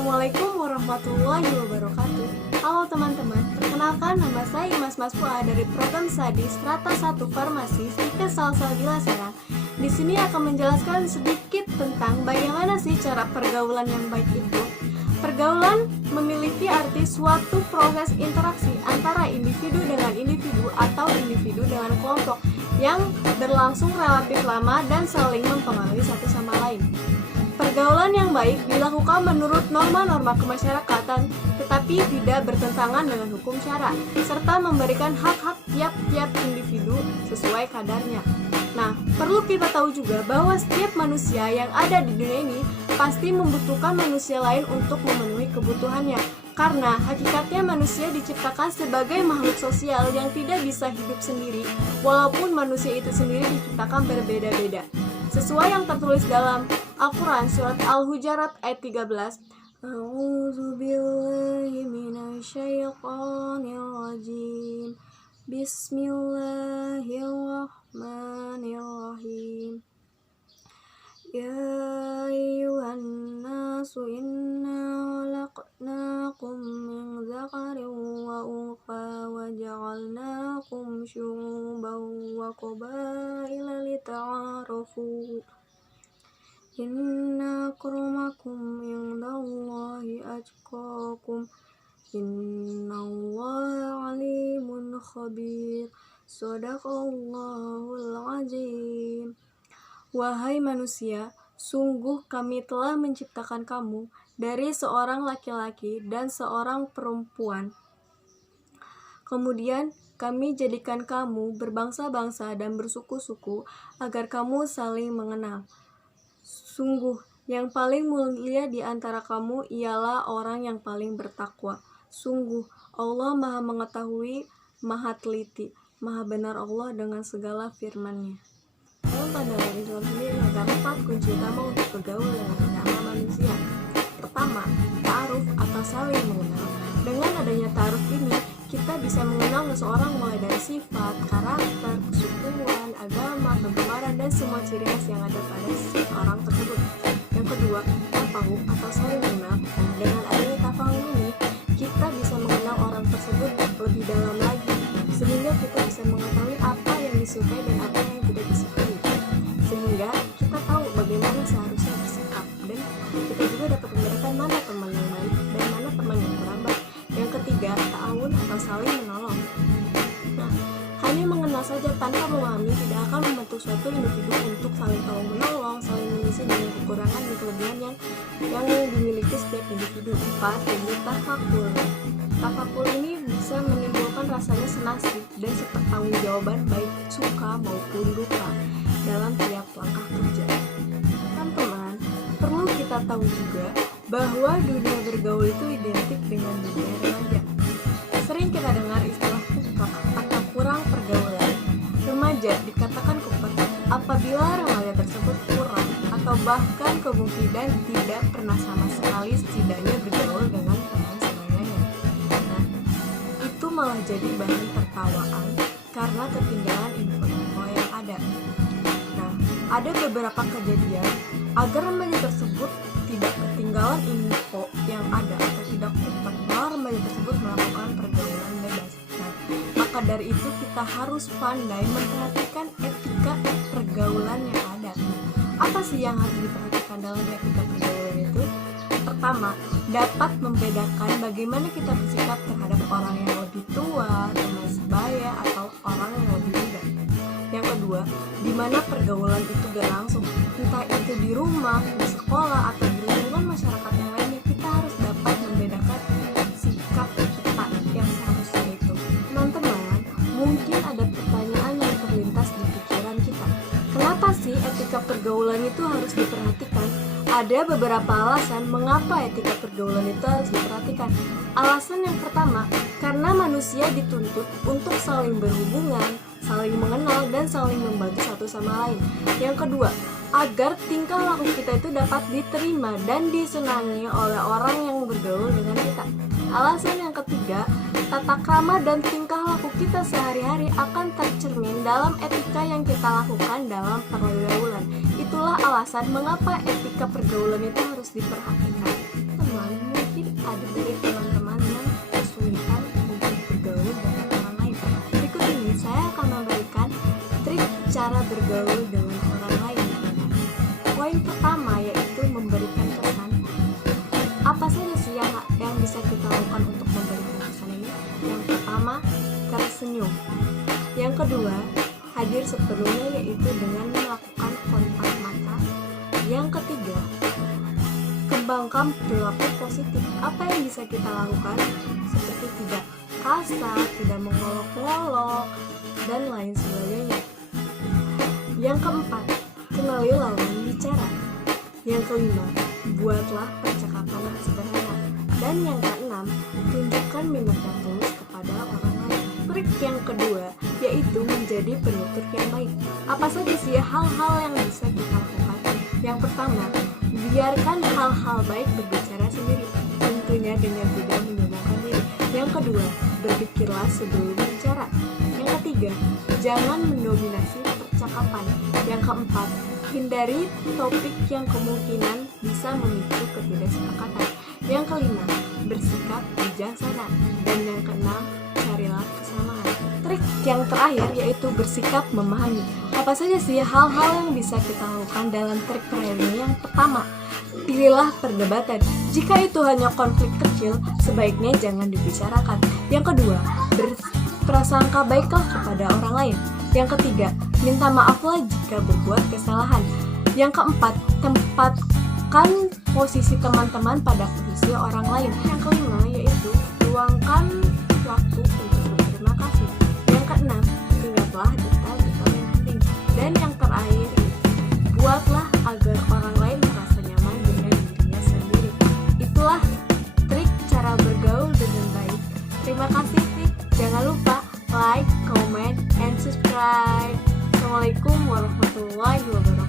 Assalamualaikum warahmatullahi wabarakatuh. Halo teman-teman, perkenalkan nama saya Mas Masfua dari program Studi Strata 1 Farmasi Stikes Salsabila Serang. Di sini akan menjelaskan sedikit tentang bagaimana sih cara pergaulan yang baik itu. Pergaulan memiliki arti suatu proses interaksi antara individu dengan individu atau individu dengan kelompok yang berlangsung relatif lama dan saling mempengaruhi satu sama lain. Pergaulan yang baik dilakukan menurut norma-norma kemasyarakatan, tetapi tidak bertentangan dengan hukum syara, serta memberikan hak-hak tiap-tiap individu sesuai kadarnya. Nah, perlu kita tahu juga bahwa setiap manusia yang ada di dunia ini pasti membutuhkan manusia lain untuk memenuhi kebutuhannya. Karena hakikatnya manusia diciptakan sebagai makhluk sosial yang tidak bisa hidup sendiri, walaupun manusia itu sendiri diciptakan berbeda-beda. Sesuai yang tertulis dalam Al-Quran Surat Al-Hujarat ayat 13, A'udzubillahi minasyaitonirrajim, Bismillahirrahmanirrahim. Ya ayyuhan nasu inna khalaqnakum min dzakarin wa untha wa ja'alnakum syu'uban wa qabaila lita'arafu. Inna akramakum indallahi atqakum. Innallaha alimun khabir. Shadaqallahul azim. Wahai manusia, sungguh kami telah menciptakan kamu dari seorang laki-laki dan seorang perempuan. Kemudian kami jadikan kamu berbangsa-bangsa dan bersuku-suku agar kamu saling mengenal. Sungguh, yang paling mulia di antara kamu ialah orang yang paling bertakwa. Sungguh, Allah Maha Mengetahui, Maha Teliti, Maha Benar Allah dengan segala firman-Nya. Dalam pandangan Islam sendiri ada 4 kunci utama untuk bergaul dengan sesama manusia. Pertama, ta'aruf atau saling mengenal. Dengan adanya ta'aruf ini, kita bisa mengenal seseorang mulai dari sifat, karakter, kesukuan, agama, kegemaran, dan semua ciri khas yang ada pada orang tersebut. Yang kedua, tafahum atau saling mengenal. Dengan adanya tafahum ini, kita bisa mengenal orang tersebut lebih dalam lagi, sehingga kita bisa mengetahui apa yang disukai dan apa yang tidak disukai. Sehingga kita tahu bagaimana seharusnya bersikap, dan kita juga dapat membedakan mana teman yang baik dan mana teman yang kurang baik. Yang ketiga, ta'awun atau saling menolong. Nah, hanya mengenal saja tanpa memahami tidak akan membentuk suatu individu untuk saling tolong menolong, saling mengisi dengan kekurangan dan kelebihan yang dimiliki setiap individu. 4. Jadi tafakul. Tafakul ini bisa menimbulkan rasanya senasib dan sepertanggungjawaban baik suka maupun duka dalam tiap langkah kerja. Teman-teman, perlu kita tahu juga bahwa dunia bergaul itu identik dengan dunia remaja. Sering kita dengar istilah kupak atau kurang pergaulan. Remaja dikatakan kupak apabila remaja tersebut kurang atau bahkan kemungkinan tidak pernah sama sekali setidaknya bergaul dengan teman sebayanya. Nah, itu malah jadi bahan tertawaan karena ketinggalan info-info yang ada. Nah, ada beberapa kejadian agar remaja tersebut tidak ketinggalan info yang ada atau tidak kupat, malah remaja tersebut melakukan pergaulan bebas. Nah, maka dari itu kita harus pandai memperhatikan etika pergaulan yang ada. Apa sih yang harus diperhatikan dalam etika pergaulan itu? Pertama, dapat membedakan bagaimana kita bersikap terhadap orang yang lebih tua, teman sebaya, atau orang yang lebih muda. Yang kedua, di mana pergaulan itu berlangsung, entah itu di rumah, di sekolah, atau di lingkungan masyarakat yang lainnya, kita harus dapat membedakan sikap kita yang seharusnya itu. Teman-teman, mungkin ada pertanyaan yang terlintas di pikiran kita. Kenapa sih etika pergaulan itu harus diperhatikan? Ada beberapa alasan mengapa etika pergaulan itu harus diperhatikan. Alasan yang pertama, karena manusia dituntut untuk saling berhubungan, saling mengenal, dan saling membantu satu sama lain. Yang kedua, agar tingkah laku kita itu dapat diterima dan disenangi oleh orang yang bergaul dengan kita. Alasan yang ketiga, tata krama dan tingkah laku kita sehari-hari akan tercermin dalam etika yang kita lakukan dalam pergaulan. Itulah alasan mengapa etika pergaulan itu harus diperhatikan. Teman, bergaul dengan orang lain. Poin pertama yaitu memberikan kesan. Apa saja sih yang bisa kita lakukan untuk memberikan kesan ini? Yang pertama, tersenyum. Yang kedua, hadir sepenuhnya yaitu dengan melakukan kontak mata. Yang ketiga, kembangkan perilaku positif. Apa yang bisa kita lakukan? Seperti tidak kasar, tidak mengolok-olok, dan lain sebagainya. Yang keempat, kenali lawan bicara. Yang kelima, buatlah percakapan yang sederhana. Dan yang keenam, tunjukkan minat yang tulus kepada orang lain. Trik yang kedua yaitu menjadi penutur yang baik. Apa saja sih hal-hal yang bisa kita lakukan? Yang pertama, biarkan hal-hal baik berbicara sendiri, tentunya dengan tidak menyombongkan diri. Yang kedua, berpikirlah sebelum bicara. Yang ketiga, jangan mendominasi percakapan. Yang keempat, hindari topik yang kemungkinan bisa memicu ketidaksepakatan. Yang kelima, bersikap bijaksana. Dan yang keenam, carilah kesamaan. Trik yang terakhir yaitu bersikap memahami. Apa saja sih hal-hal yang bisa kita lakukan dalam trik terakhir ini? Yang pertama, pilihlah perdebatan. Jika itu hanya konflik kecil, sebaiknya jangan dibicarakan. Yang kedua, berprasangka baiklah kepada orang lain. Yang ketiga, minta maaflah jika berbuat kesalahan. Yang keempat, tempatkan posisi teman-teman pada posisi orang lain. Yang kelima yaitu luangkan waktu untuk berterima kasih. Yang keenam, ingatlah detail-detail yang penting. Dan yang terakhir, buatlah agar orang lain merasa nyaman dengan dirinya sendiri. Itulah trik cara bergaul dengan baik. Terima kasih sih. Jangan lupa like, comment, and subscribe. Assalamualaikum warahmatullahi wabarakatuh.